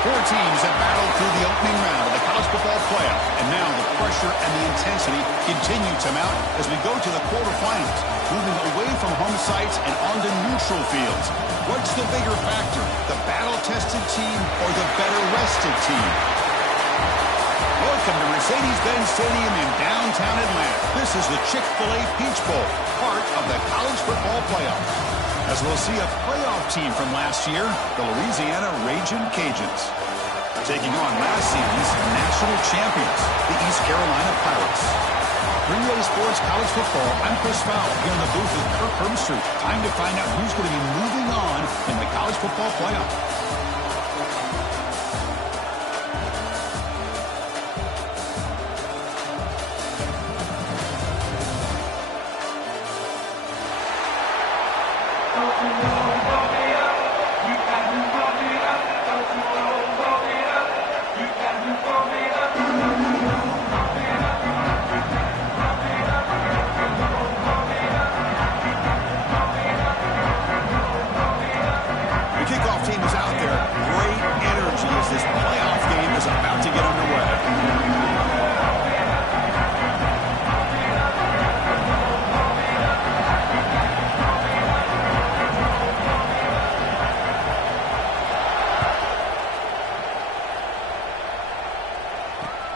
Four teams have battled through the opening round of the college football playoff, and now the pressure and the intensity continue to mount as we go to the quarterfinals, moving away from home sites and onto neutral fields. What's the bigger factor, the battle-tested team or the better-rested team? Welcome to Mercedes-Benz Stadium in downtown Atlanta. This is the Chick-fil-A Peach Bowl, part of the college football playoff. As we'll see a playoff team from last year, the Louisiana Ragin' Cajuns, taking on last season's national champions, the East Carolina Pirates. For EA Sports College Football, I'm Chris Fowler here in the booth with Kirk Herbstreit. Time to find out who's going to be moving on in the college football playoff.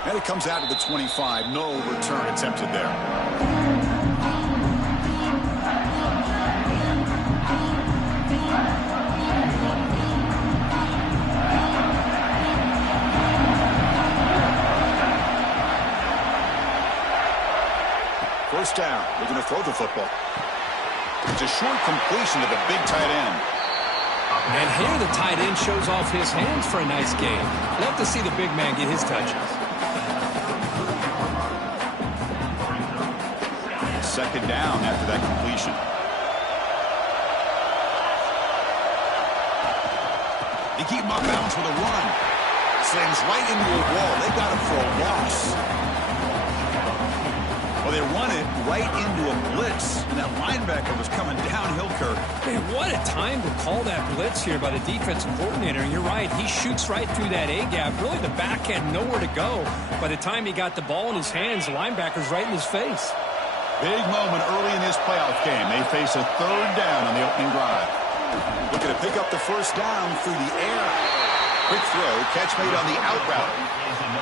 And it comes out to the 25. No return attempted there. First down. We're going to throw the football. It's a short completion to the big tight end. And here the tight end shows off his hands for a nice game. Love to see the big man get his touches. Second down after that completion. They keep him off balance with a run. Slams right into a wall. They got him for a loss. Well, they run it right into a blitz, and that linebacker was coming downhill, Kirk. Man, what a time to call that blitz here by the defensive coordinator. And you're right, he shoots right through that A-gap. Really, the back had nowhere to go. By the time he got the ball in his hands, the linebacker's right in his face. Big moment early in this playoff game. They face a third down on the opening drive. Looking to pick up the first down through the air. Quick throw, catch made on the out route.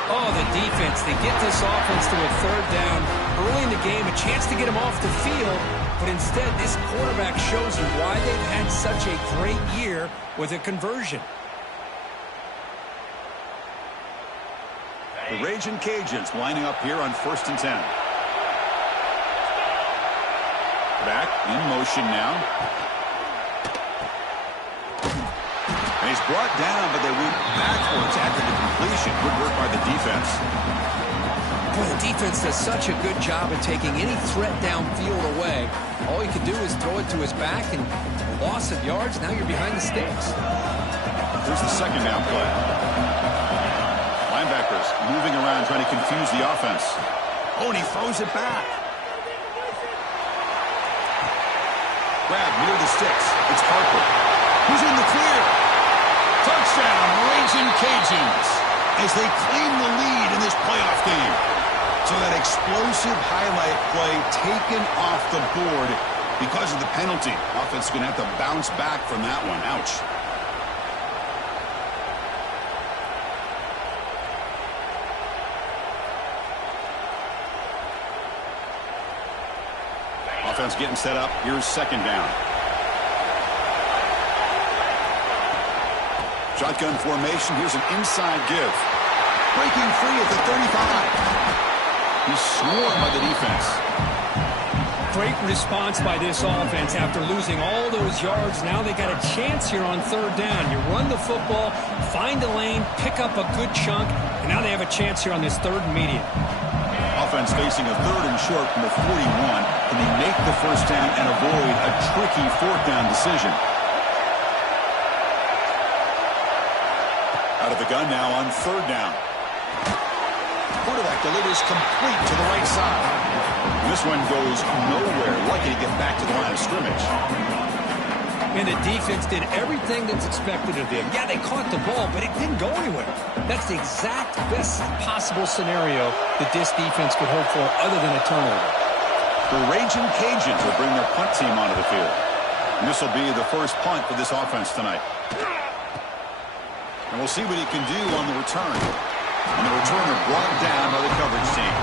Oh, the defense. They get this offense to a third down early in the game, a chance to get him off the field. But instead, this quarterback shows you why they've had such a great year with a conversion. The Ragin' Cajuns lining up here on 1st and 10. Back in motion now. And he's brought down, but they went backwards after the completion. Good work by the defense. Boy, the defense does such a good job of taking any threat downfield away. All you can do is throw it to his back, and loss of yards, now you're behind the sticks. Here's the second down play. Linebackers moving around, trying to confuse the offense. Oh, and he throws it back. Grab near the sticks. It's Parker. Who's in the clear? Touchdown, Ragin' Cajuns, as they claim the lead in this playoff game. So that explosive highlight play taken off the board because of the penalty. Offense is going to have to bounce back from that one. Ouch. Offense getting set up. Here's second down. Shotgun formation. Here's an inside give. Breaking free at the 35. He's swarmed by the defense. Great response by this offense after losing all those yards. Now they got a chance here on third down. You run the football, find a lane, pick up a good chunk, and now they have a chance here on this third and medium. Offense facing a third and short from the 41. Can they make the first down and avoid a tricky fourth down decision? Out of the gun now on third down. Quarterback delivers complete to the right side. This one goes nowhere. Lucky to get back to the line of scrimmage. And the defense did everything that's expected of them. Yeah, they caught the ball, but it didn't go anywhere. That's the exact best possible scenario that this defense could hope for other than a turnover. The Raging Cajuns will bring their punt team onto the field. And this will be the first punt for this offense tonight. And we'll see what he can do on the return. And the returner brought down by the coverage team.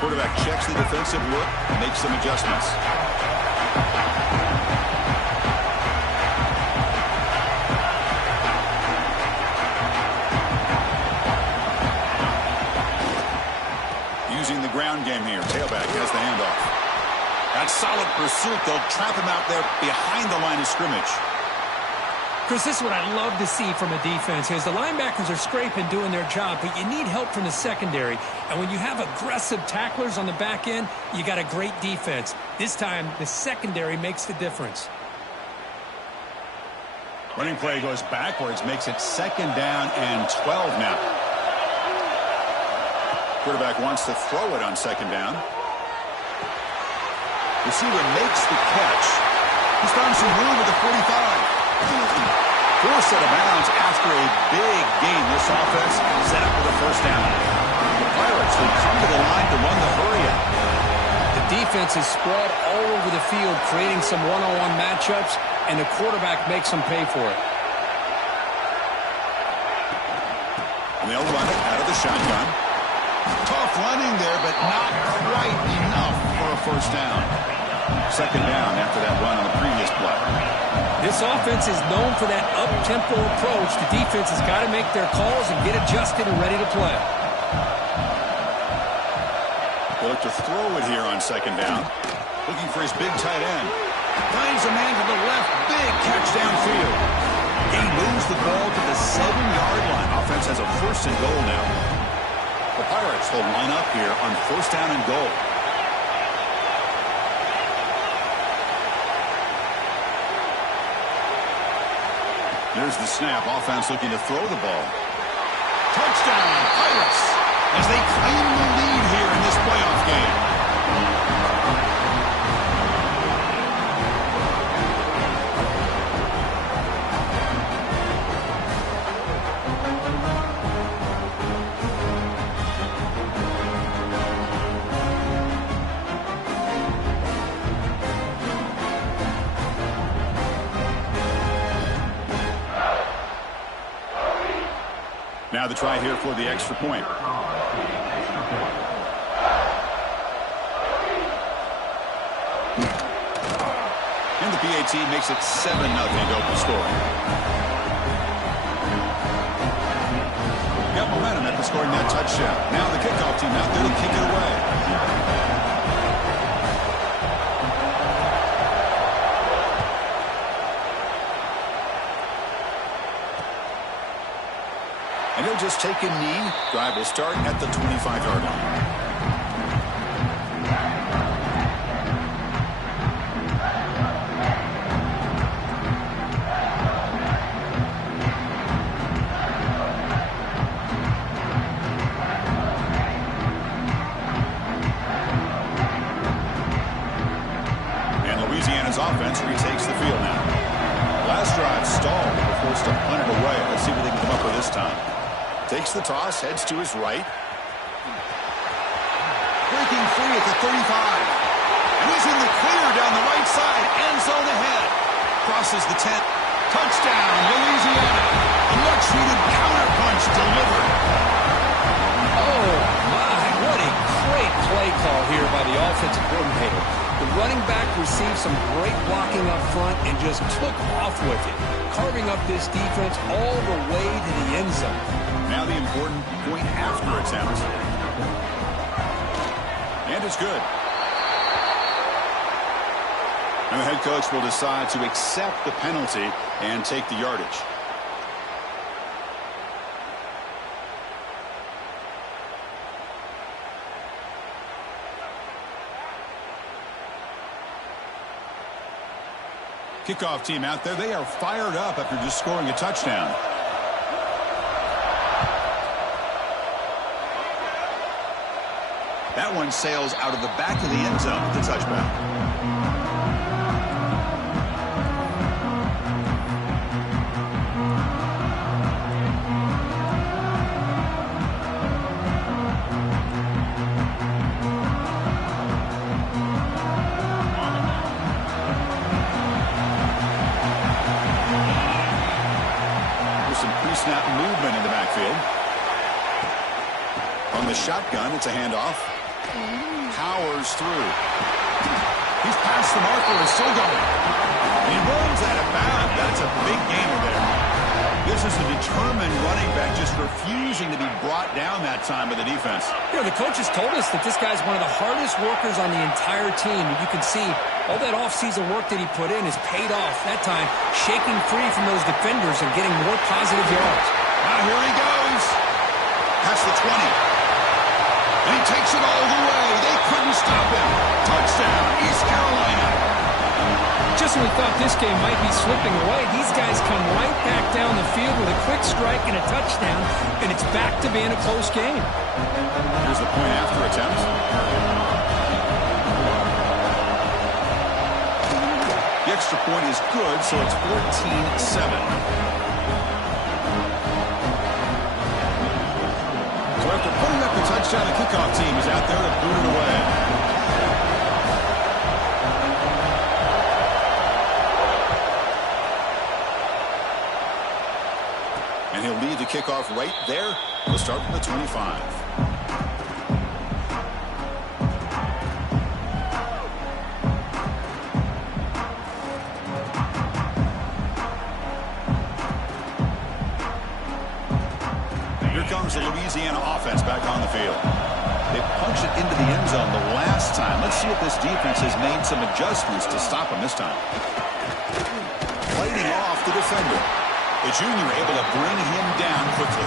Quarterback checks the defensive look and makes some adjustments. Using the ground game here. Tailback has the handoff. That's solid pursuit. They'll trap him out there behind the line of scrimmage. Chris, this is what I love to see from a defense is the linebackers are scraping, doing their job, but you need help from the secondary. And when you have aggressive tacklers on the back end, you got a great defense. This time, the secondary makes the difference. Running play goes backwards, makes it 2nd down and 12 now. Quarterback wants to throw it on 2nd down. Receiver makes the catch. He's found some room at the 45. Forced out of bounds after a big gain. This offense set up with a 1st down. The Pirates will come to the line to run the hurry-up. The defense is spread all over the field, creating some one-on-one matchups, and the quarterback makes them pay for it. And they'll run it out of the shotgun. Tough running there, but not quite enough for a 1st down. 2nd down after that run on the previous play. This offense is known for that up-tempo approach. The defense has got to make their calls and get adjusted and ready to play. They look to throw it here on 2nd down. Looking for his big tight end. Finds a man to the left. Big catch downfield. He moves the ball to the 7-yard line. Offense has a 1st and goal now. The Pirates will line up here on 1st down and goal. There's the snap. Offense looking to throw the ball. Touchdown, Pirates, as they claim the lead here in this playoff game. Now the try here for the extra point. And the PAT makes it 7-0 to open scoring. Got momentum after scoring that touchdown. Now the kickoff team out there to kick it away. And he'll just take a knee. Drive will start at the 25-yard line. And Louisiana's offense retakes the field now. Last drive stalled. They're forced to punt it away. Let's see what they can come up with this time. Takes the toss, heads to his right. Breaking free at the 35. And he's in the clear down the right side. End zone ahead. Crosses the 10. Touchdown, Louisiana. A much-needed counterpunch delivered. Oh, my. What a great play call here by the offensive coordinator. The running back received some great blocking up front and just took off with it, carving up this defense all the way to the end zone. Now the important point after attempt. And it's good. And the head coach will decide to accept the penalty and take the yardage. Kickoff team out there, they are fired up after just scoring a touchdown. That one sails out of the back of the end zone with the touchback. Snap movement in the backfield. On the shotgun, it's a handoff. Powers through. He's past the marker and still going. He runs out of bounds. That's a big gainer there. This is a determined running back just refusing to be brought down that time by the defense. You know, the coaches told us that this guy's one of the hardest workers on the entire team. And you can see all that offseason work that he put in has paid off. That time, shaking free from those defenders and getting more positive yards. Now here he goes. Past the 20. And he takes it all the way. They couldn't stop him. Touchdown, East Carolina. Just when we thought this game might be slipping away, these guys come right back down the field with a quick strike and a touchdown, and it's back to being a close game. Here's the point after attempt. The extra point is good, so it's 14-7. So after putting up the touchdown, the kickoff team is out there to boot it away. And he'll lead the kickoff right there. We'll start from the 25. Here comes the Louisiana offense back on the field. They punched it into the end zone the last time. Let's see if this defense has made some adjustments to stop them this time. Fighting off the defender. The junior able to bring him down quickly.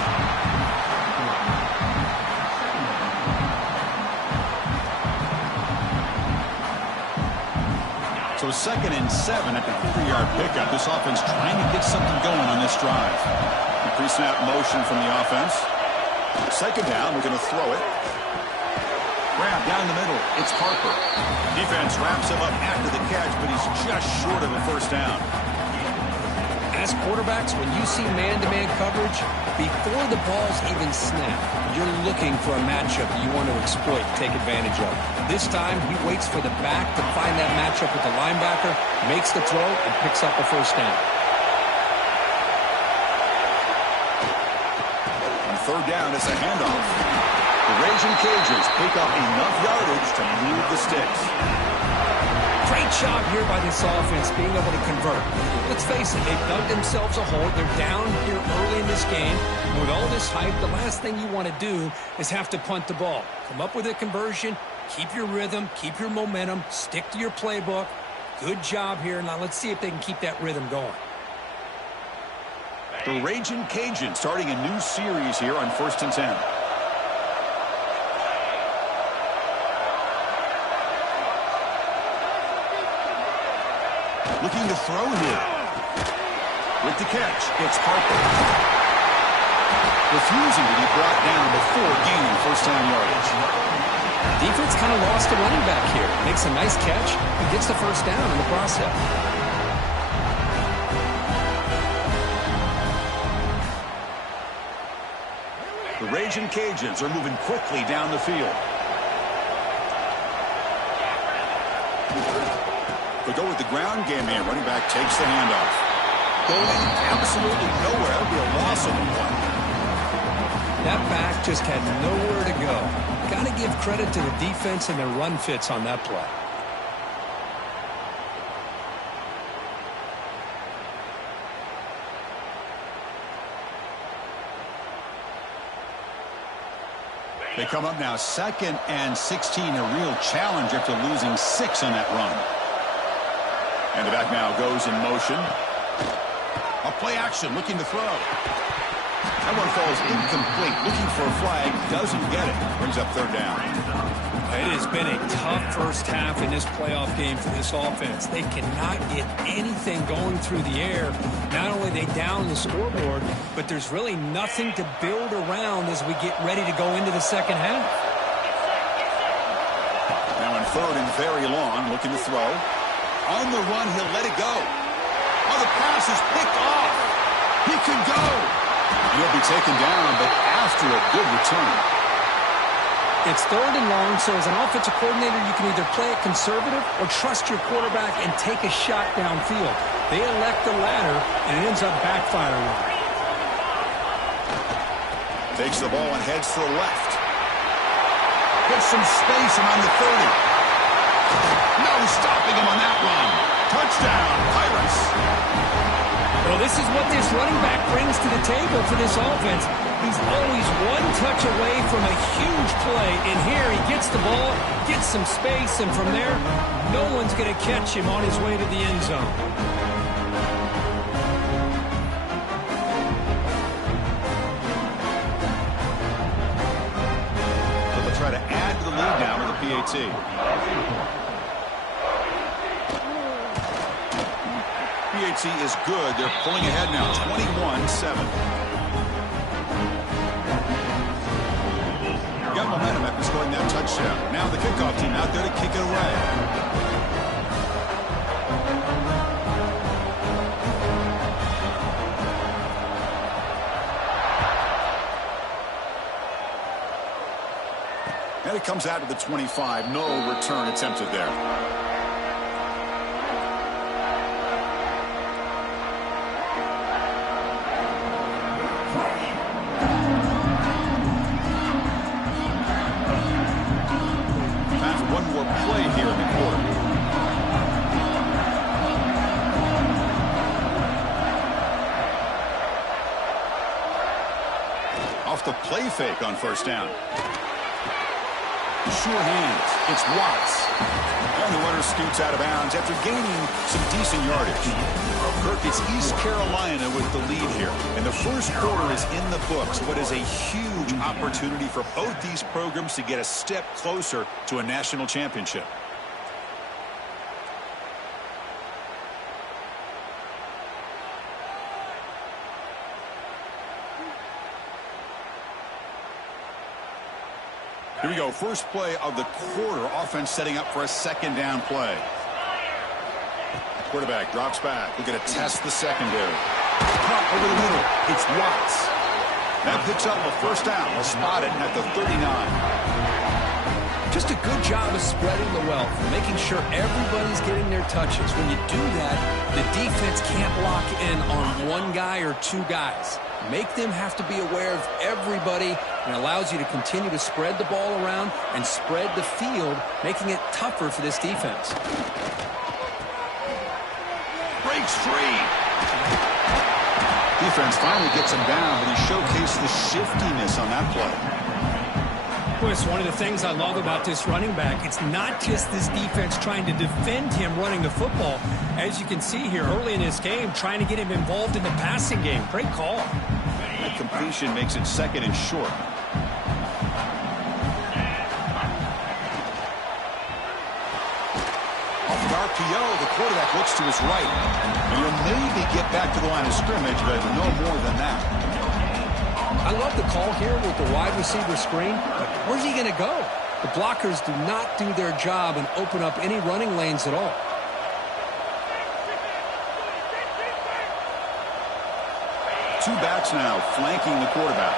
So 2nd and 7 at the 50-yard pickup. This offense trying to get something going on this drive. The pre-snap motion from the offense. 2nd down, we're going to throw it. Grab down the middle. It's Harper. Defense wraps him up after the catch, but he's just short of a first down. As quarterbacks, when you see man-to-man coverage, before the ball's even snapped, you're looking for a matchup you want to exploit, take advantage of. This time, he waits for the back to find that matchup with the linebacker, makes the throw, and picks up a first down. On 3rd down, it's a handoff. The Raging Cajuns pick up enough yardage to move the sticks. Great job here by this offense being able to convert. Let's face it, they've dug themselves a hole. They're down here early in this game. And with all this hype, the last thing you want to do is have to punt the ball. Come up with a conversion, keep your rhythm, keep your momentum, stick to your playbook. Good job here. Now let's see if they can keep that rhythm going. The Raging Cajuns starting a new series here on 1st and 10. Looking to throw here. With the catch, it's Harper. Refusing to be brought down before gaining first down yardage. Defense kind of lost a running back here. Makes a nice catch and gets the first down in the process. The Raging Cajuns are moving quickly down the field. They go with the ground game here. Running back takes the handoff. Going absolutely nowhere. That would be a loss of the one. That back just had nowhere to go. Got to give credit to the defense and their run fits on that play. They come up now 2nd and 16. A real challenge after losing 6 on that run. And the back now goes in motion. A play action, looking to throw. That one falls incomplete. Looking for a flag, doesn't get it. Brings up 3rd down. It has been a tough first half in this playoff game for this offense. They cannot get anything going through the air. Not only are they down the scoreboard, but there's really nothing to build around as we get ready to go into the second half. Now in third and very long, looking to throw. On the run, he'll let it go. Oh, the pass is picked off. He can go. He'll be taken down, but after a good return. It's third and long, so as an offensive coordinator, you can either play it conservative or trust your quarterback and take a shot downfield. They elect the latter, and it ends up backfiring. Takes the ball and heads to the left. Gets some space around the 30. No stopping him on that run. Touchdown, Pirates. Well, this is what this running back brings to the table for this offense. He's always one touch away from a huge play. And here he gets the ball, gets some space, and from there, no one's going to catch him on his way to the end zone. So they'll try to add to the lead now with the PAT. PAT is good. They're pulling ahead now, 21-7. Got momentum after scoring that touchdown. Now the kickoff team out there to kick it away. And it comes out to the 25. No return attempted there. The play fake on first down. Sure hands. It's Watts. And the runner scoots out of bounds after gaining some decent yardage. Kirk, it's East Carolina with the lead here. And the first quarter is in the books. What is a huge opportunity for both these programs to get a step closer to a national championship. Here we go. First play of the quarter. Offense setting up for a second down play. Quarterback drops back. We're going to test the secondary. Caught over the middle. It's Watts. That picks up a first down. We'll spot it at the 39. Just a good job of spreading the wealth, making sure everybody's getting their touches. When you do that, the defense can't lock in on one guy or two guys. Make them have to be aware of everybody, and allows you to continue to spread the ball around and spread the field, making it tougher for this defense. Breaks free. Defense finally gets him down, but he showcased the shiftiness on that play. Well, it's one of the things I love about this running back. It's not just this defense trying to defend him running the football. As you can see here early in this game, trying to get him involved in the passing game. Great call. That completion makes it second and short. Off of RPO, the quarterback looks to his right. And he'll maybe get back to the line of scrimmage, but no more than that. I love the call here with the wide receiver screen, but where's he going to go? The blockers do not do their job and open up any running lanes at all. Two backs now flanking the quarterback.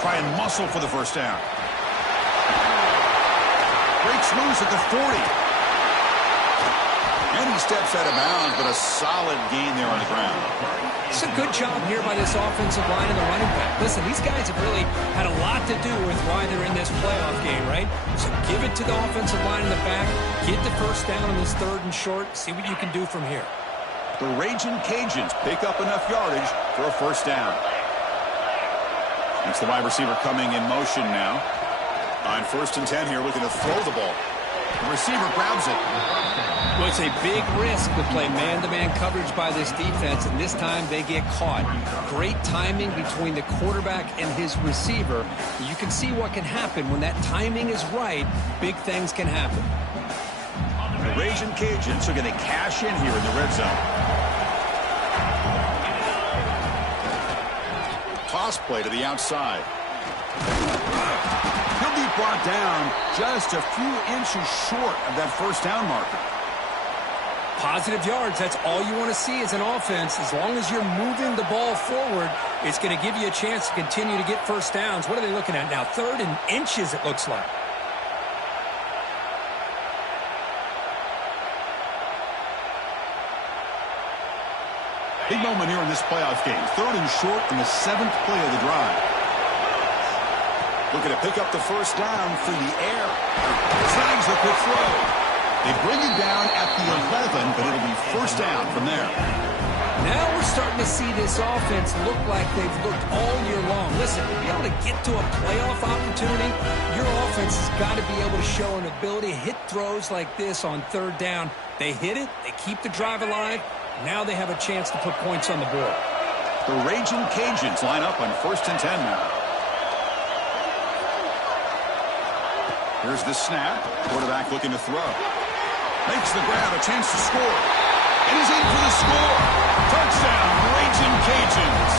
Try and muscle for the first down. Breaks loose at the 40. And he steps out of bounds, but a solid gain there on the ground. It's a good job here by this offensive line and the running back. Listen, these guys have really had a lot to do with why they're in this playoff game, right? So give it to the offensive line in the back. Get the first down on this third and short. See what you can do from here. The Raging Cajuns pick up enough yardage for a first down. It's the wide receiver coming in motion now. On 1st and 10 here, looking to throw the ball. The receiver grabs it. Well, it's a big risk to play man-to-man coverage by this defense, and this time they get caught. Great timing between the quarterback and his receiver. You can see what can happen when that timing is right. Big things can happen. The Raging Cajuns are going to cash in here in the red zone. Toss play to the outside. He'll be brought down just a few inches short of that first down marker. Positive yards, that's all you want to see as an offense. As long as you're moving the ball forward, it's going to give you a chance to continue to get first downs. What are they looking at now? 3rd and inches, it looks like. Big moment here in this playoff game. 3rd and short in the 7th play of the drive. Looking to pick up the first down through the air. Snags the quick throw. They bring him down at the 11, but it'll be first down from there. Now we're starting to see this offense look like they've looked all year long. Listen, to be able to get to a playoff opportunity, your offense has got to be able to show an ability to hit throws like this on 3rd down. They hit it, they keep the drive alive. Now they have a chance to put points on the board. The Raging Cajuns line up on 1st and 10 now. Here's the snap. Quarterback looking to throw. Makes the grab, a chance to score. And he's in for the score. Touchdown, Raging Cajuns.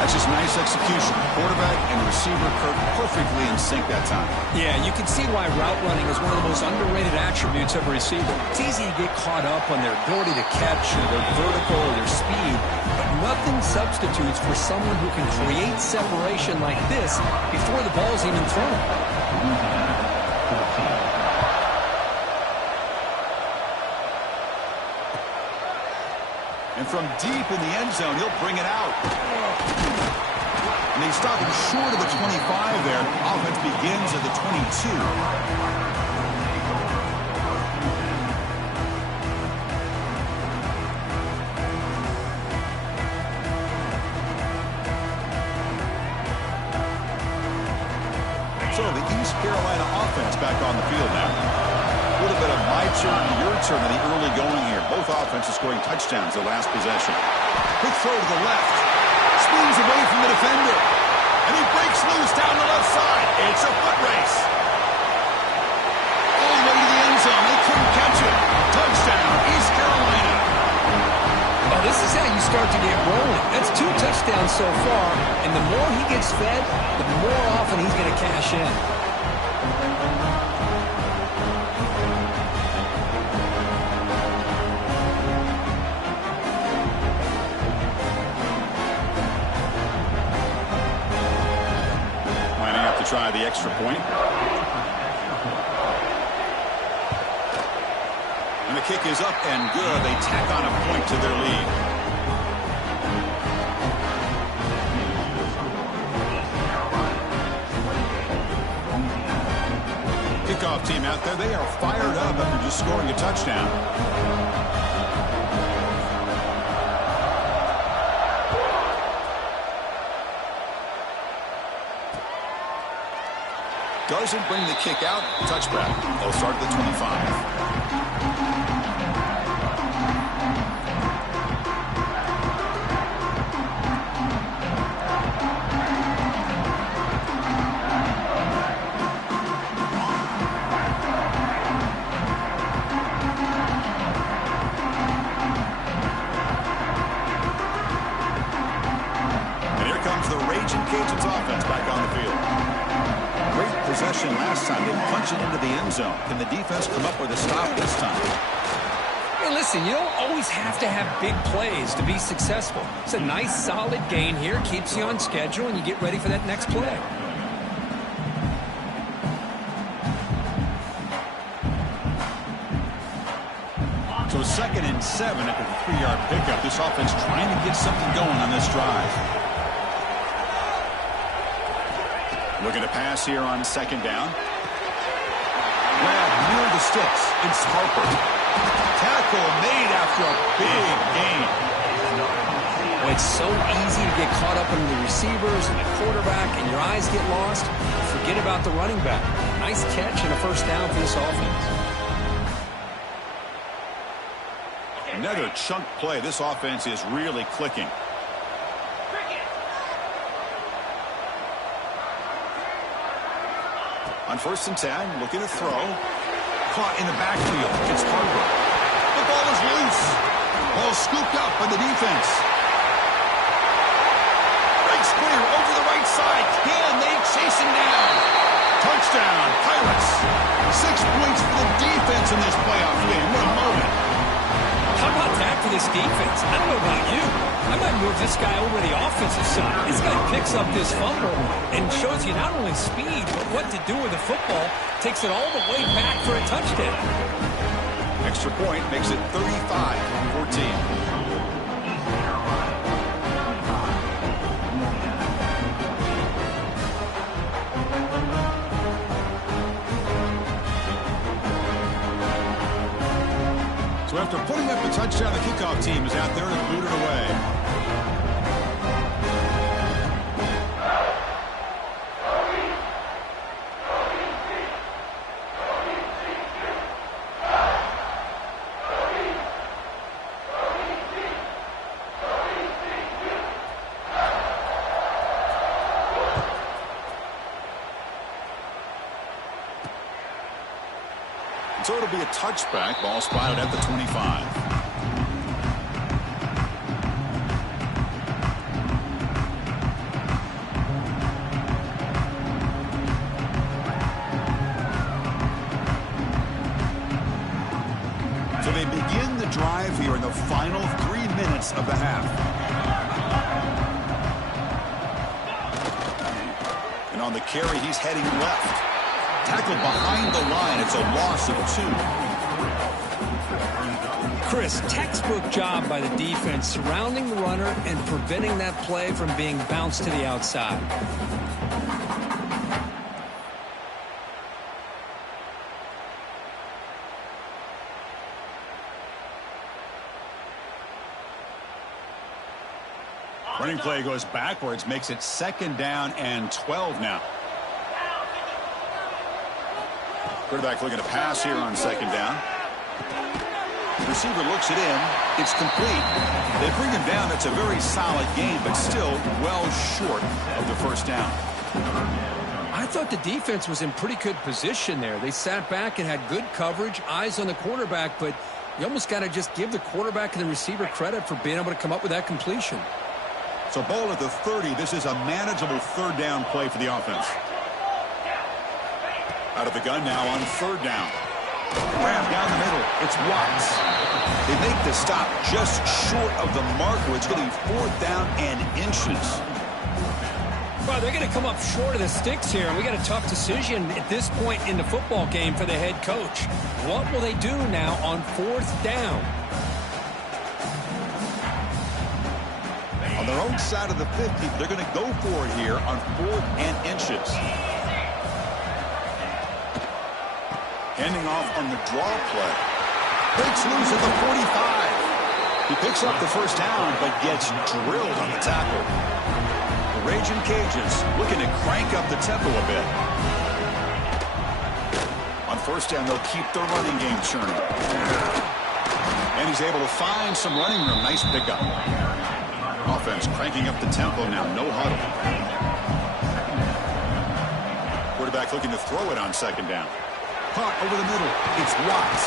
That's just nice execution. Quarterback and receiver perfectly in sync that time. Yeah, you can see why route running is one of the most underrated attributes of a receiver. It's easy to get caught up on their ability to catch or their vertical or their speed, but nothing substitutes for someone who can create separation like this before the ball's even thrown. And from deep in the end zone, he'll bring it out. And they stop him short of the 25 there. Offense begins at the 22. So the East Carolina offense back on the field now. A little bit of my turn, your turn in the early going here. Both offenses scoring touchdowns their last possession. Quick throw to the left. Spins away from the defender. And he breaks loose down the left side. It's a foot race. All the way to the end zone. They couldn't catch it. Touchdown, East Carolina. Well, this is how you start to get rolling. That's 2 touchdowns so far. And the more he gets fed, the more often he's going to cash in. Try the extra point. And the kick is up and good. They tack on a point to their lead. Kickoff team out there. They are fired up after just scoring a touchdown. Doesn't bring the kick out. Touchback. They'll start at the 25. And here comes the Raging Cajuns offense back on the field. Great possession last time. They punch it into the end zone. Can the defense come up with a stop this time? Hey, listen, you don't always have to have big plays to be successful. It's a nice, solid gain here. Keeps you on schedule, and you get ready for that next play. So 2nd and 7 after the 3-yard pickup. This offense trying to get something going on this drive. Looking to pass here on 2nd down. Grab near the sticks. It's Harper. Tackle made after a big gain. Well, it's so easy to get caught up in the receivers and the quarterback, and your eyes get lost. Forget about the running back. Nice catch and a first down for this offense. Another chunk play. This offense is really clicking. On 1st and 10, looking to throw. Caught in the backfield. It's Harper. The ball is loose. Ball scooped up by the defense. Breaks clear over the right side. Can they chase him down? Touchdown, Pirates. 6 points for the defense in this playoff game. What a moment. How about that for this defense? I don't know about you. I might move this guy over the offensive side. This guy picks up this fumble and shows you not only speed, but what to do with the football. Takes it all the way back for a touchdown. Extra point makes it 35-14. So after putting up the touchdown, the kickoff team is out there to boot it away. So it'll be a touchback. Ball spotted at the 25. So they begin the drive here in the final 3 minutes of the half. And on the carry, he's heading left. Tackled behind the line. It's a loss of 2. Chris, textbook job by the defense surrounding the runner and preventing that play from being bounced to the outside. Running play goes backwards, makes it 2nd down and 12 now. Quarterback looking to pass here on 2nd down. Receiver looks it in. It's complete. They bring him down. It's a very solid game, but still well short of the 1st down. I thought the defense was in pretty good position there. They sat back and had good coverage, eyes on the quarterback, but you almost got to just give the quarterback and the receiver credit for being able to come up with that completion. So ball at the 30. This is a manageable 3rd down play for the offense. Out of the gun now on 3rd down. Grab down the middle. It's Watts. They make the stop just short of the marker. It's going to be 4th down and inches. Well, they're going to come up short of the sticks here, and we got a tough decision at this point in the football game for the head coach. What will they do now on 4th down? On their own side of the 50, they're going to go for it here on 4th and inches. Handing off on the draw play. Breaks loose at the 45. He picks up the 1st down, but gets drilled on the tackle. The Raging Cajuns looking to crank up the tempo a bit. On 1st down, they'll keep their running game churning. And he's able to find some running room. Nice pickup. Offense cranking up the tempo now. No huddle. Quarterback looking to throw it on 2nd down. Caught over the middle. It's Watts.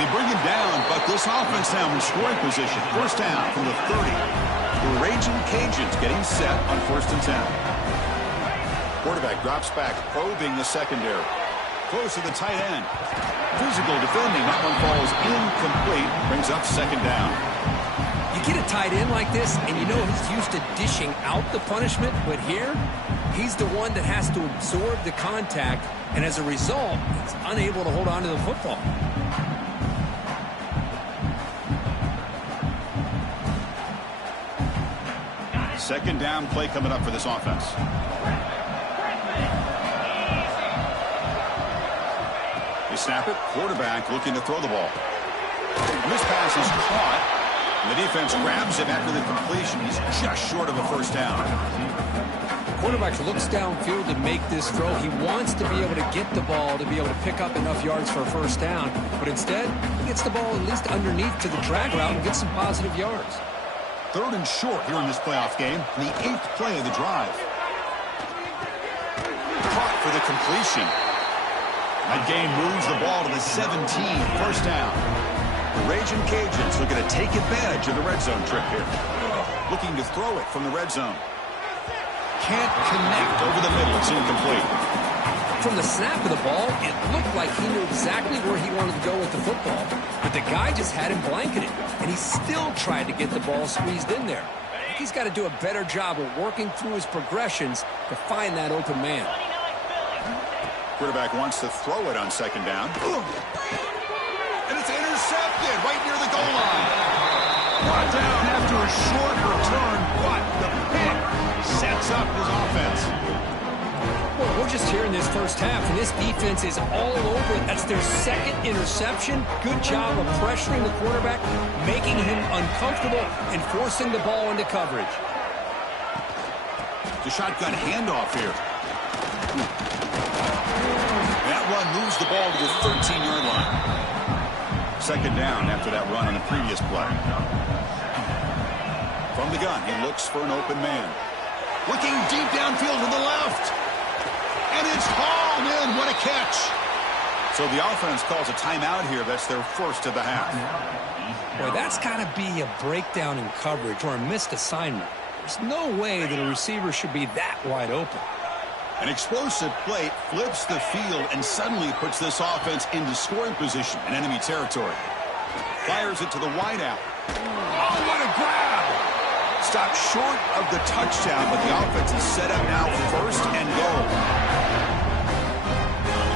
They bring him down, but this offense now in scoring position. 1st down from the 30. The Raging Cajuns getting set on 1st and 10. Quarterback drops back, probing the secondary. Close to the tight end. Physical defending. That one falls incomplete. Brings up 2nd down. You get a tight end like this, and you know he's used to dishing out the punishment, but here, he's the one that has to absorb the contact, and as a result, he's unable to hold on to the football. Second down play coming up for this offense. They snap it. Quarterback looking to throw the ball. And this pass is caught. And the defense grabs him after the completion. He's just short of a 1st down. quarterback looks downfield to make this throw. He wants to be able to get the ball to be able to pick up enough yards for a first down. But instead, he gets the ball at least underneath to the drag route and gets some positive yards. 3rd and short here in this playoff game. The 8th play of the drive. Caught for the completion. That gain moves the ball to the 17. First down. The Raging Cajuns looking to take advantage of the red zone trip here. Looking to throw it from the red zone. Can't connect over the middle. It's incomplete. From the snap of the ball, it looked like he knew exactly where he wanted to go with the football. But the guy just had him blanketed, and he still tried to get the ball squeezed in there. I think he's got to do a better job of working through his progressions to find that open man. Quarterback wants to throw it on 2nd down. And it's intercepted right near the goal line. Brought down after a short return, but the pick sets up his offense. Well, we're just here in this first half, and this defense is all over it. That's their 2nd interception. Good job of pressuring the quarterback, making him uncomfortable, and forcing the ball into coverage. The shotgun handoff here. That run moves the ball to the 13-yard line. 2nd down after that run on the previous play. From the gun, he looks for an open man. Looking deep downfield to the left. And it's hauled in. What a catch. So the offense calls a timeout here. That's their first of the half. Boy, that's got to be a breakdown in coverage or a missed assignment. There's no way that a receiver should be that wide open. An explosive play flips the field and suddenly puts this offense into scoring position in enemy territory. Fires it to the wideout. Oh, what a grab! Stopped short of the touchdown, but the offense is set up now 1st and goal.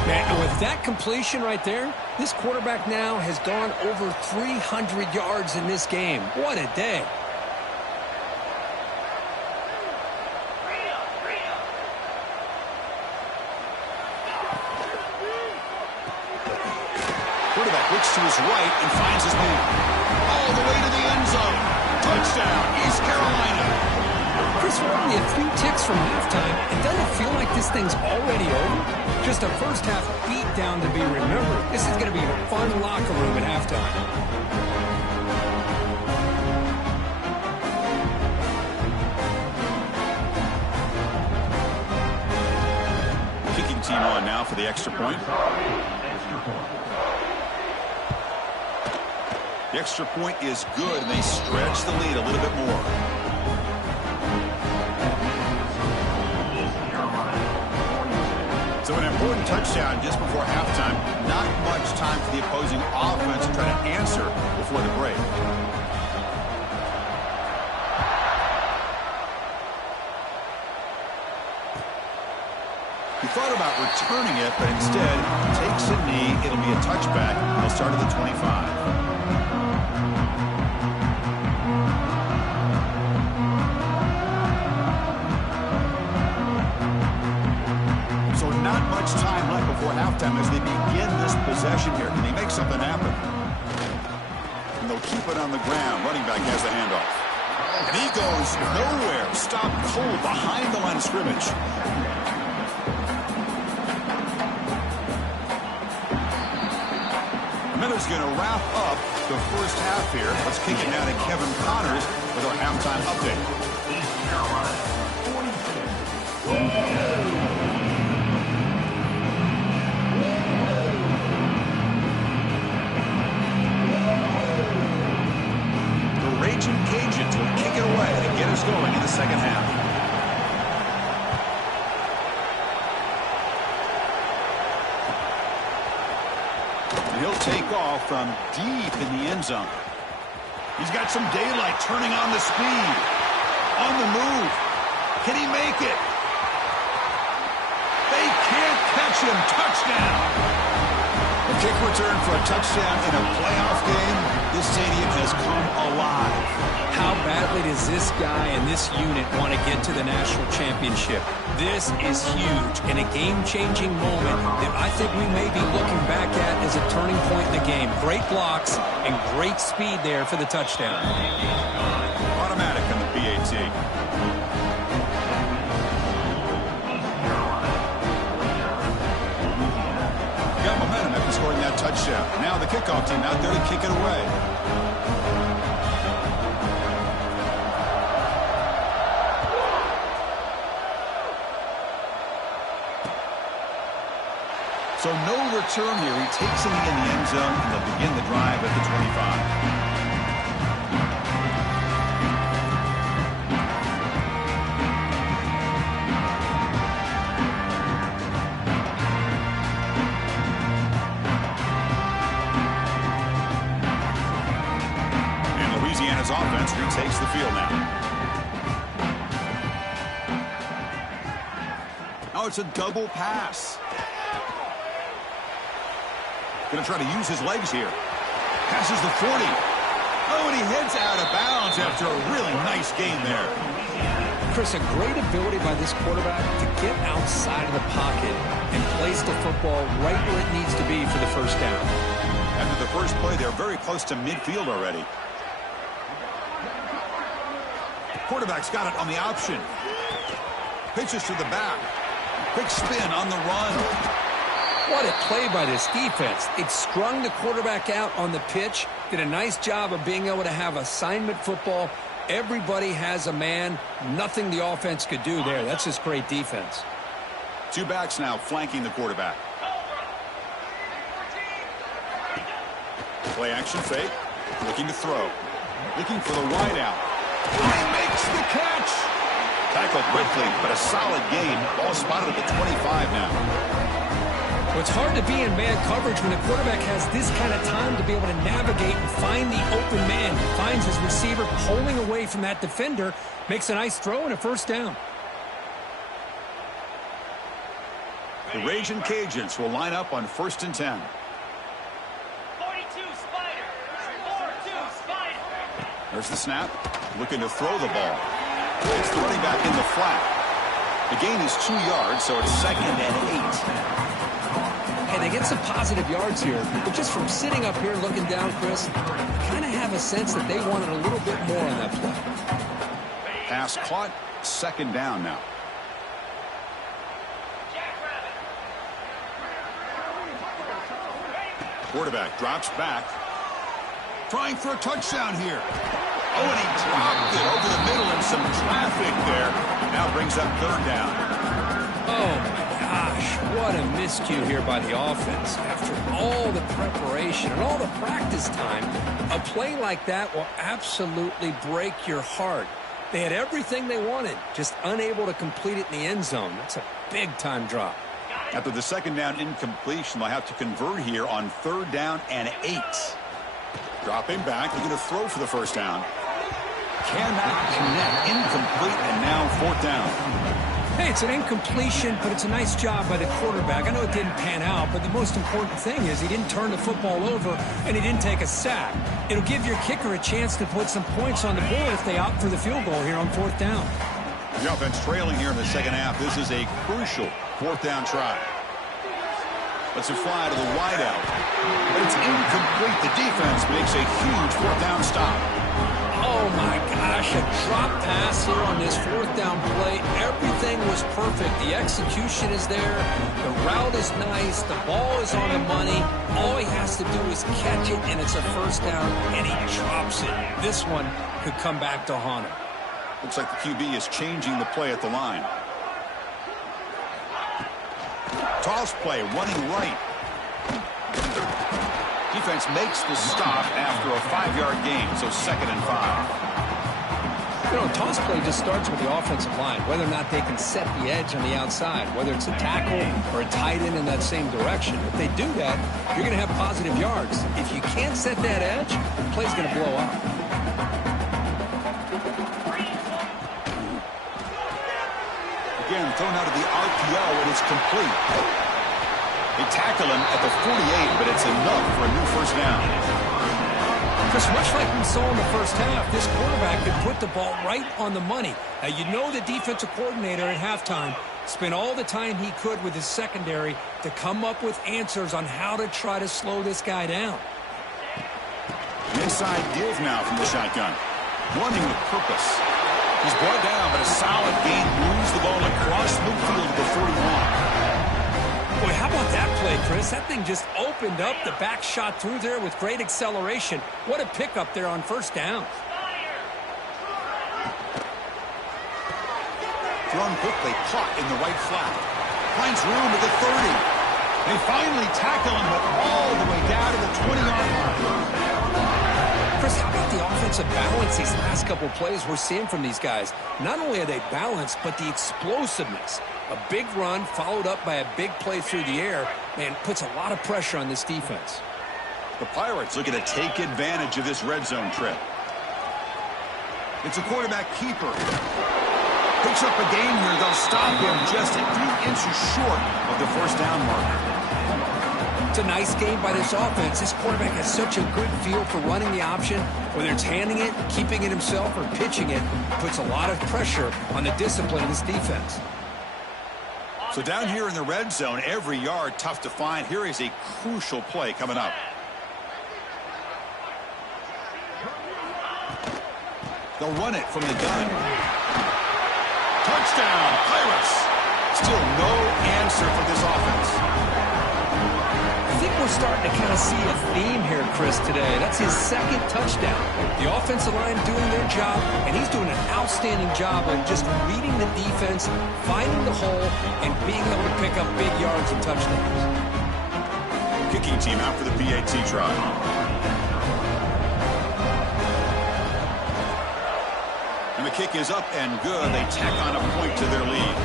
Man, and with that completion right there, this quarterback now has gone over 300 yards in this game. What a day. Quarterback looks to his right and finds his man. All the way to the end zone. Touchdown, East Carolina. Chris, we're only a few ticks from halftime. It doesn't feel like this thing's already over. Just a first half beatdown to be remembered. This is going to be a fun locker room at halftime. Kicking team on now for the extra point. The extra point is good, and they stretch the lead a little bit more. So an important touchdown just before halftime. Not much time for the opposing offense to try to answer before the break. He thought about returning it, but instead takes a knee. It'll be a touchback. He'll start at the 25. Not much time left before halftime as they begin this possession here. Can he make something happen? And they'll keep it on the ground. Running back has the handoff. And he goes nowhere. Stopped cold behind the line of scrimmage. Miller's going to wrap up the first half here. Let's kick it down to Kevin Connors with our halftime update. East Carolina, 46. Cajuns will kick it away and get us going in the second half. And he'll take off from deep in the end zone. He's got some daylight, turning on the speed. On the move. Can he make it? They can't catch him. Touchdown. A kick return for a touchdown in a playoff game. This stadium has come alive. How badly does this guy and this unit want to get to the national championship? This is huge and a game-changing moment that I think we may be looking back at as a turning point in the game. Great blocks and great speed there for the touchdown. Automatic on the PAT. scoring that touchdown. Now the kickoff team out there to kick it away. So no return here. He takes it in the end zone, and they'll begin the drive at the 25. Louisiana's offense retakes the field now. Oh, it's a double pass. Going to try to use his legs here. Passes the 40. Oh, and he heads out of bounds after a really nice game there. Chris, a great ability by this quarterback to get outside of the pocket and place the football right where it needs to be for the first down. After the first play, they're very close to midfield already. Quarterback's got it on the option. Pitches to the back. Quick spin on the run. What a play by this defense. It strung the quarterback out on the pitch. Did a nice job of being able to have assignment football. Everybody has a man. Nothing the offense could do there. That's just great defense. Two backs now flanking the quarterback. Play action fake. Looking to throw. Looking for the wide out. He makes the catch. Tackled quickly, but a solid gain. Ball spotted at the 25 now. Well, it's hard to be in man coverage when the quarterback has this kind of time to be able to navigate and find the open man. He finds his receiver pulling away from that defender, makes a nice throw and a first down. The Raging Cajuns will line up on 1st and 10. 42 Spider. 4-2 Spider. There's the snap. Looking to throw the ball. It's the running back in the flat. The gain is 2 yards, so it's 2nd and 8. Hey, they get some positive yards here, but just from sitting up here looking down, Chris, kind of have a sense that they wanted a little bit more on that play. Pass caught. 2nd down now. Quarterback drops back. Trying for a touchdown here. Oh, and he dropped it over the middle and some traffic there. Now brings up 3rd down. Oh, my gosh. What a miscue here by the offense. After all the preparation and all the practice time, a play like that will absolutely break your heart. They had everything they wanted, just unable to complete it in the end zone. That's a big-time drop. After the 2nd down incompletion, they'll have to convert here on 3rd down and 8. Dropping back, they're going to throw for the first down. Cannot connect, incomplete, and now 4th down. Hey, it's an incompletion, but it's a nice job by the quarterback. I know it didn't pan out, but the most important thing is he didn't turn the football over and he didn't take a sack. It'll give your kicker a chance to put some points on the board if they opt for the field goal here on 4th down. The offense trailing here in the 2nd half. This is a crucial 4th down try. Let's it fly to the wide out. But it's incomplete. The defense makes a huge 4th down stop. Oh, my gosh, a drop pass here on this 4th down play. Everything was perfect. The execution is there. The route is nice. The ball is on the money. All he has to do is catch it, and it's a first down, and he drops it. This one could come back to haunt him. Looks like the QB is changing the play at the line. Toss play, running right. Defense makes the stop after a 5-yard gain, so 2nd and 5. You know, toss play just starts with the offensive line, whether or not they can set the edge on the outside, whether it's a tackle or a tight end in that same direction. If they do that, you're going to have positive yards. If you can't set that edge, the play's going to blow up. Again, thrown out of the RPO, and it's complete. They tackle him at the 48, but it's enough for a new first down. Chris, much like we saw in the first half, this quarterback could put the ball right on the money. Now, you know the defensive coordinator at halftime spent all the time he could with his secondary to come up with answers on how to try to slow this guy down. Inside give now from the shotgun. Running with purpose. He's brought down, but a solid gain moves the ball across midfield to the 41. Boy, how about that play, Chris? That thing just opened up. The back shot through there with great acceleration. What a pickup there on first down. Thrown quickly, caught in the right flat. Finds room at the 30. They finally tackle him, but all the way down to the 20-yard line. Chris, how about the offensive balance these last couple plays we're seeing from these guys? Not only are they balanced, but the explosiveness. A big run followed up by a big play through the air, and puts a lot of pressure on this defense. The Pirates looking to take advantage of this red zone trip. It's a quarterback keeper. Picks up a gain here. They'll stop him just a few inches short of the first down marker. It's a nice game by this offense. This quarterback has such a good feel for running the option. Whether it's handing it, keeping it himself, or pitching it, puts a lot of pressure on the discipline of this defense. So down here in the red zone, every yard tough to find. Here is a crucial play coming up. They'll run it from the gun. Touchdown, Pirates. Still no answer for this offense. I think we're starting to kind of see a theme here, Chris, today. That's his second touchdown. The offensive line doing their job, and he's doing an outstanding job of just reading the defense, finding the hole, and being able to pick up big yards and touchdowns. Kicking team out for the PAT try. And the kick is up and good. They tack on a point to their lead.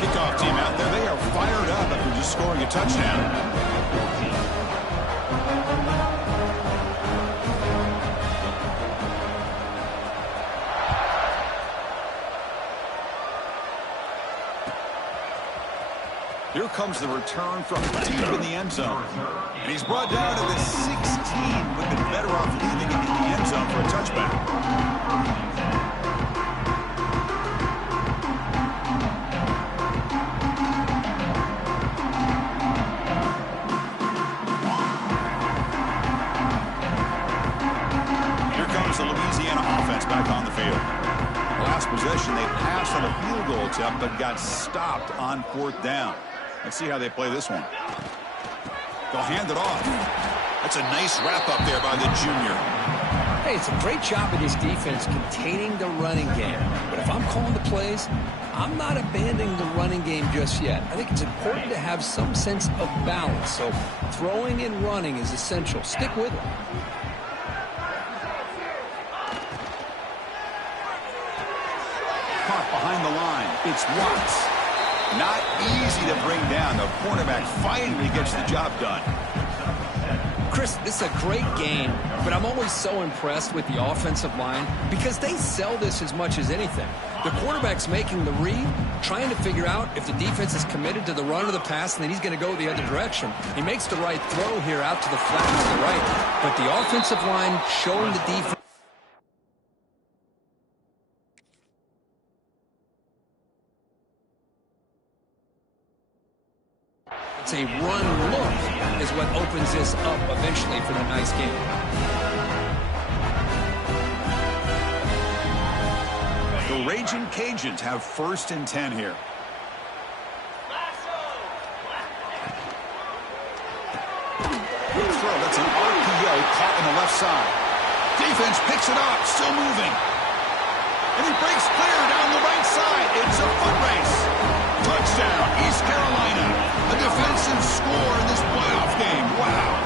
Kickoff team out there. They are fired up after just scoring a touchdown. Here comes the return from deep in the end zone. And he's brought down to the 16. Would have been better off leaving it in the end zone for a touchback. Here comes the Louisiana offense back on the field. Last possession, they passed on a field goal attempt, but got stopped on fourth down. Let's see how they play this one. They'll hand it off. That's a nice wrap-up there by the junior. Hey, it's a great job of this defense containing the running game. But if I'm calling the plays, I'm not abandoning the running game just yet. I think it's important to have some sense of balance. So throwing and running is essential. Stick with it. Caught behind the line. It's Watts. Not easy to bring down. The cornerback finally gets the job done. Chris, this is a great game, but I'm always so impressed with the offensive line because they sell this as much as anything. The quarterback's making the read, trying to figure out if the defense is committed to the run or the pass, and then he's going to go the other direction. He makes the right throw here out to the flat to the right, but the offensive line showing the defense. It's a run look is what opens this up eventually for the nice game. The Raging Cajuns have 1st and 10 here. Good throw. That's an RPO caught on the left side. Defense picks it up, still moving. And he breaks clear down the right side. It's a foot race. Touchdown, East Carolina. A defensive score in this playoff game. Wow.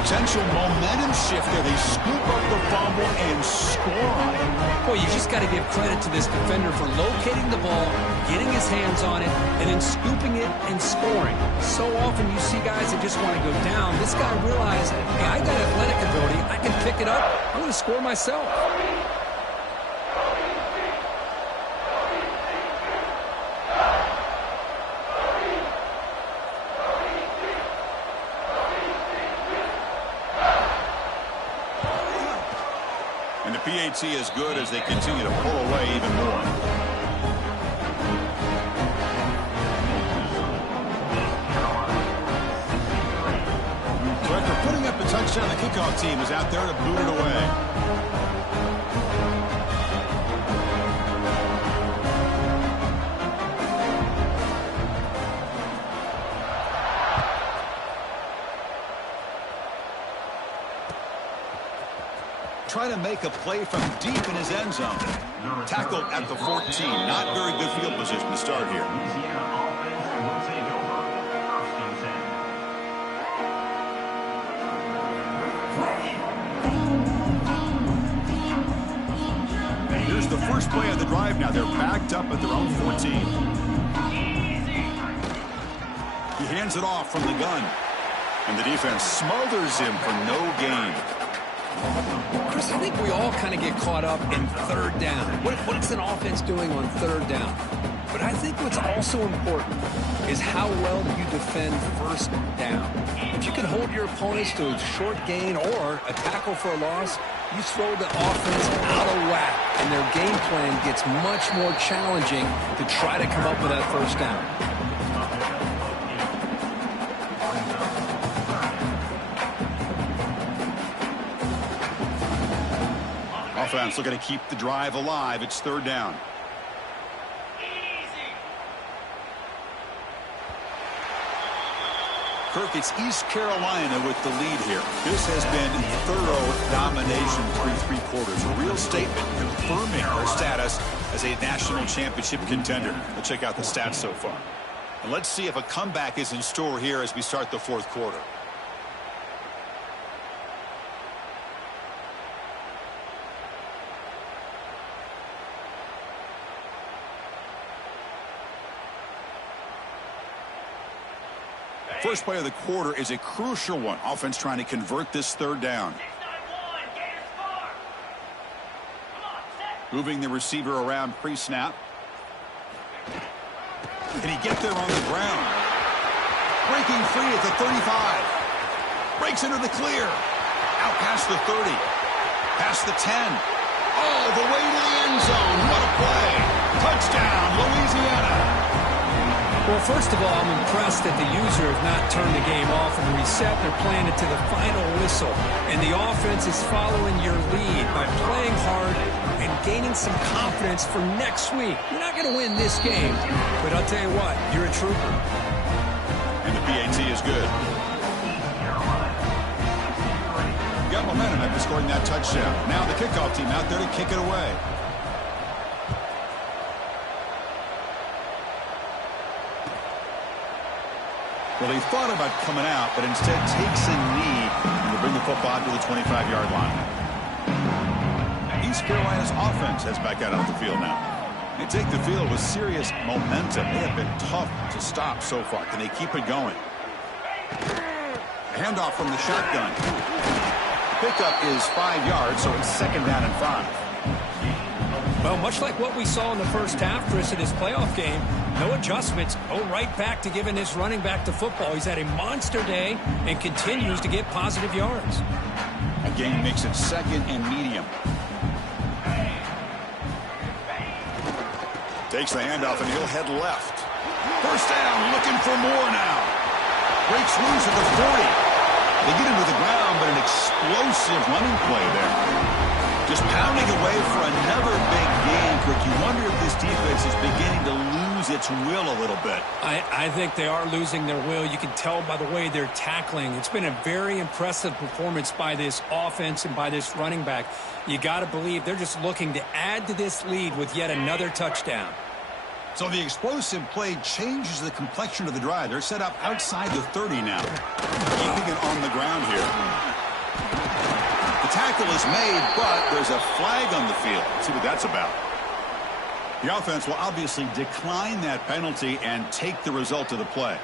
Potential momentum shift there. They scoop up the fumble and score on it. Boy, you just got to give credit to this defender for locating the ball, getting his hands on it, and then scooping it and scoring. So often you see guys that just want to go down. This guy realized, hey, I got athletic ability. I can pick it up. I'm going to score myself. And the PAT is good as they continue to pull away even more. So after putting up a touchdown, the kickoff team is out there to boot it away. try to make a play from deep in his end zone. Tackled at the 14. Not very good field position to start here. Here's the first play of the drive now. They're backed up at their own 14. He hands it off from the gun. And the defense smothers him for no gain. Chris, I think we all kind of get caught up in third down. What's an offense doing on third down? But I think what's also important is how well do you defend first down. If you can hold your opponents to a short gain or a tackle for a loss, you throw the offense out of whack, and their game plan gets much more challenging to try to come up with that first down. Offense looking to keep the drive alive. It's third down. Kirk, it's East Carolina with the lead here. This has been thorough domination through three quarters. A real statement confirming their status as a national championship contender. Let's check out the stats so far. And let's see if a comeback is in store here as we start the fourth quarter. First play of the quarter is a crucial one. Offense trying to convert this third down. Moving the receiver around pre-snap. Can he get there on the ground? Breaking free at the 35. Breaks into the clear. Out past the 30. Past the 10. All the way to the end zone. What a play. Touchdown, Louisiana. Well, first of all, I'm impressed that the user has not turned the game off and reset. They're playing it to the final whistle. And the offense is following your lead by playing hard and gaining some confidence for next week. You're not going to win this game, but I'll tell you what, you're a trooper. And the PAT is good. Got momentum after scoring that touchdown. Now the kickoff team out there to kick it away. Well, he thought about coming out, but instead takes a knee and will bring the football to the 25-yard line. East Carolina's offense heads back out onto the field now. They take the field with serious momentum. They have been tough to stop so far. Can they keep it going? Handoff from the shotgun. Pickup is 5 yards, so it's second down and 5. Well, much like what we saw in the first half, Chris, in his playoff game, no adjustments, go right back to giving his running back the football. He's had a monster day and continues to get positive yards. Again, makes it second and medium. Takes the handoff and he'll head left. First down, looking for more now. Breaks loose at the 40. They get him to the ground, but an explosive running play there. Just pounding away for another big gain. Kirk, you wonder if this defense is beginning to lose its will a little bit. I think they are losing their will. You can tell by the way they're tackling. It's been a very impressive performance by this offense and by this running back. You got to believe they're just looking to add to this lead with yet another touchdown. So the explosive play changes the complexion of the drive. They're set up outside the 30 now. Keeping it on the ground here. The tackle is made, but there's a flag on the field. Let's see what that's about. The offense will obviously decline that penalty and take the result of the play.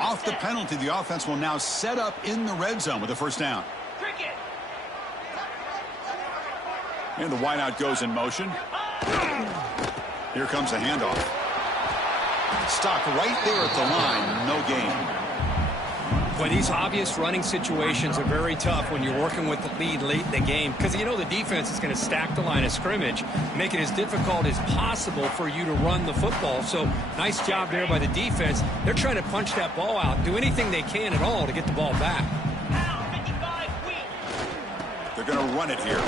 Off the penalty, the offense will now set up in the red zone with a first down. And the wideout goes in motion. Here comes a handoff. Stopped right there at the line. No gain. Boy, these obvious running situations are very tough when you're working with the lead late in the game because you know the defense is going to stack the line of scrimmage, make it as difficult as possible for you to run the football. So nice job there by the defense. They're trying to punch that ball out, do anything they can at all to get the ball back. They're going to run it here.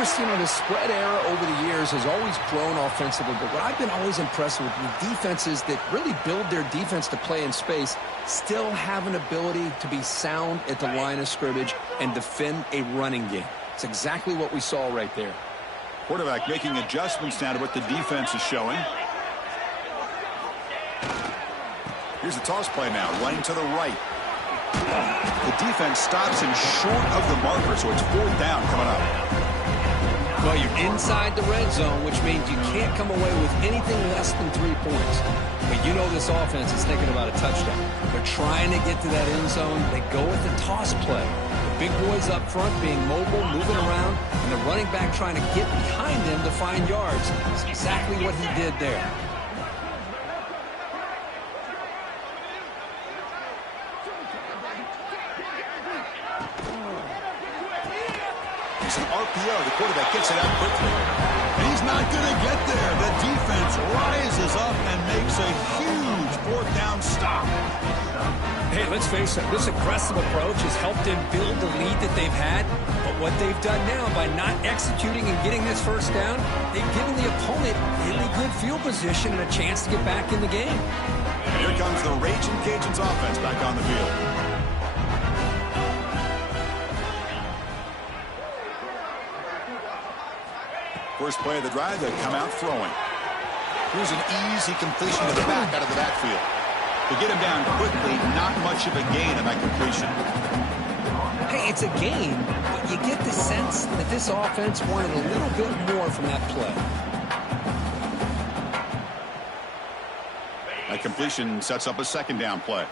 Chris, you know, the spread era over the years has always grown offensively, but what I've been always impressed with defenses that really build their defense to play in space still have an ability to be sound at the line of scrimmage and defend a running game. It's exactly what we saw right there. Quarterback making adjustments now to what the defense is showing. Here's the toss play now, running to the right. The defense stops him short of the marker, so it's 4th down coming up. Well, you're inside the red zone, which means you can't come away with anything less than 3 points. But you know this offense is thinking about a touchdown. They're trying to get to that end zone. They go with the toss play. The big boys up front being mobile, moving around, and the running back trying to get behind him to find yards. That's exactly what he did there. It's an RPO. The quarterback gets it out quickly. And he's not going to get there. The defense rises up and makes a huge 4th down stop. Hey, let's face it, this aggressive approach has helped them build the lead that they've had. But what they've done now by not executing and getting this 1st down, they've given the opponent really good field position and a chance to get back in the game. And here comes the Raging Cajuns offense back on the field. First play of the drive, they come out throwing. Here's an easy completion to the back out of the backfield. To get him down quickly, not much of a gain on that completion. Hey, it's a gain, but you get the sense that this offense wanted a little bit more from that play. That completion sets up a 2nd down play.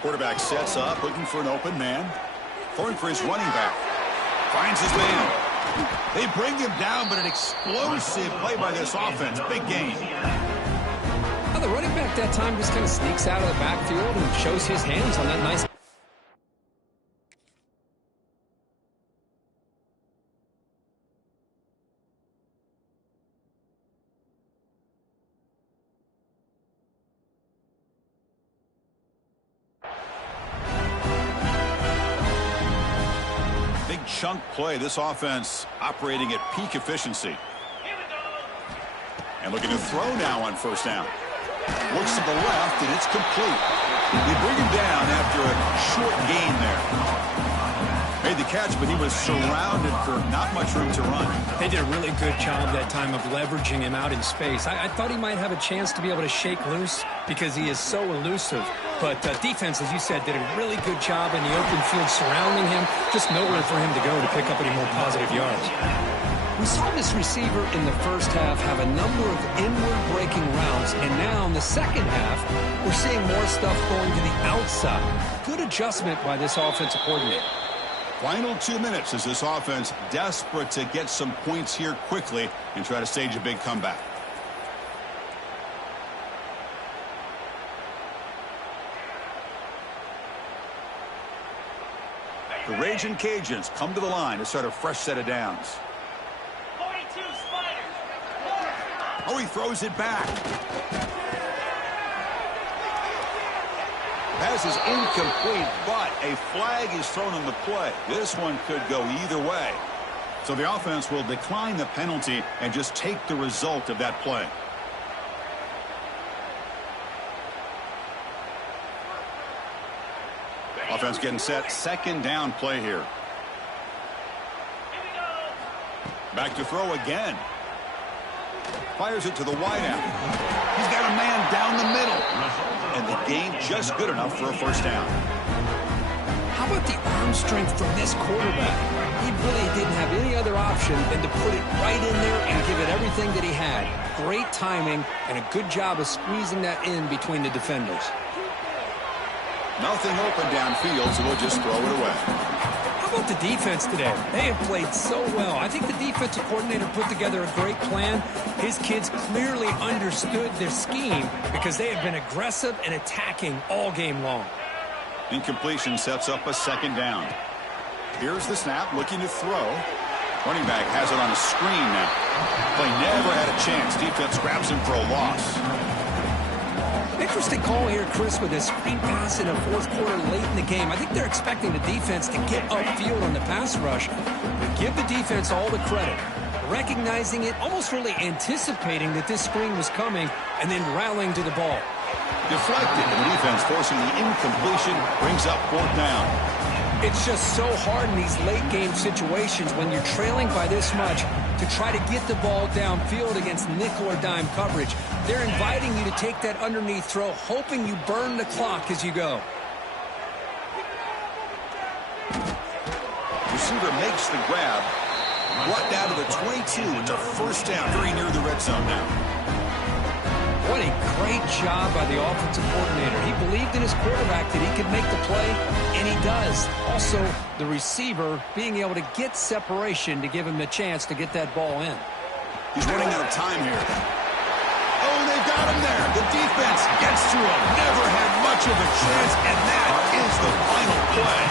Quarterback sets up, looking for an open man. Throwing for his running back. Finds his man. They bring him down, but an explosive play by this offense. Big gain. Well, the running back that time just kind of sneaks out of the backfield and shows his hands on that nice. Chunk play. This offense operating at peak efficiency. And looking to throw now on 1st down. Looks to the left, and it's complete. They bring him down after a short gain there. Made the catch, but he was surrounded for not much room to run. They did a really good job that time of leveraging him out in space. I thought he might have a chance to be able to shake loose because he is so elusive. But defense, as you said, did a really good job in the open field surrounding him. Just nowhere for him to go to pick up any more positive yards. We saw this receiver in the 1st half have a number of inward breaking routes, and now in the 2nd half, we're seeing more stuff going to the outside. Good adjustment by this offensive coordinator. Final 2 minutes as this offense desperate to get some points here quickly and try to stage a big comeback. The Raging Cajuns come to the line to start a fresh set of downs. 42 Spiders. Oh, he throws it back. Pass is incomplete, but a flag is thrown on the play. This one could go either way. So the offense will decline the penalty and just take the result of that play. Offense getting set. 2nd down play here. Back to throw again. Fires it to the wideout. He's got a man down the middle. And the gain just good enough for a 1st down. How about the arm strength from this quarterback? He really didn't have any other option than to put it right in there and give it everything that he had. Great timing and a good job of squeezing that in between the defenders. Nothing open downfield, so we'll just throw it away. How about the defense today? They have played so well. I think the defensive coordinator put together a great plan. His kids clearly understood their scheme because they have been aggressive and attacking all game long. Incompletion sets up a 2nd down. Here's the snap, looking to throw. Running back has it on a screen now. Play never had a chance. Defense grabs him for a loss. They Interesting call here, Chris, with a screen pass in the fourth quarter late in the game. I think they're expecting the defense to get upfield on the pass rush. Give the defense all the credit. Recognizing it, almost really anticipating that this screen was coming, and then rallying to the ball. Deflected, and the defense forcing the incompletion brings up fourth down. It's just so hard in these late-game situations when you're trailing by this much to try to get the ball downfield against nickel or dime coverage. They're inviting you to take that underneath throw, hoping you burn the clock as you go. Receiver makes the grab. Brought down to the 22. It's a first down very near the red zone now. What a great job by the offensive coordinator. He believed in his quarterback that he could make the play, and he does. Also, the receiver being able to get separation to give him the chance to get that ball in. He's running out of time here. Oh, they've got him there. The defense gets to him. Never had much of a chance, and that is the final play.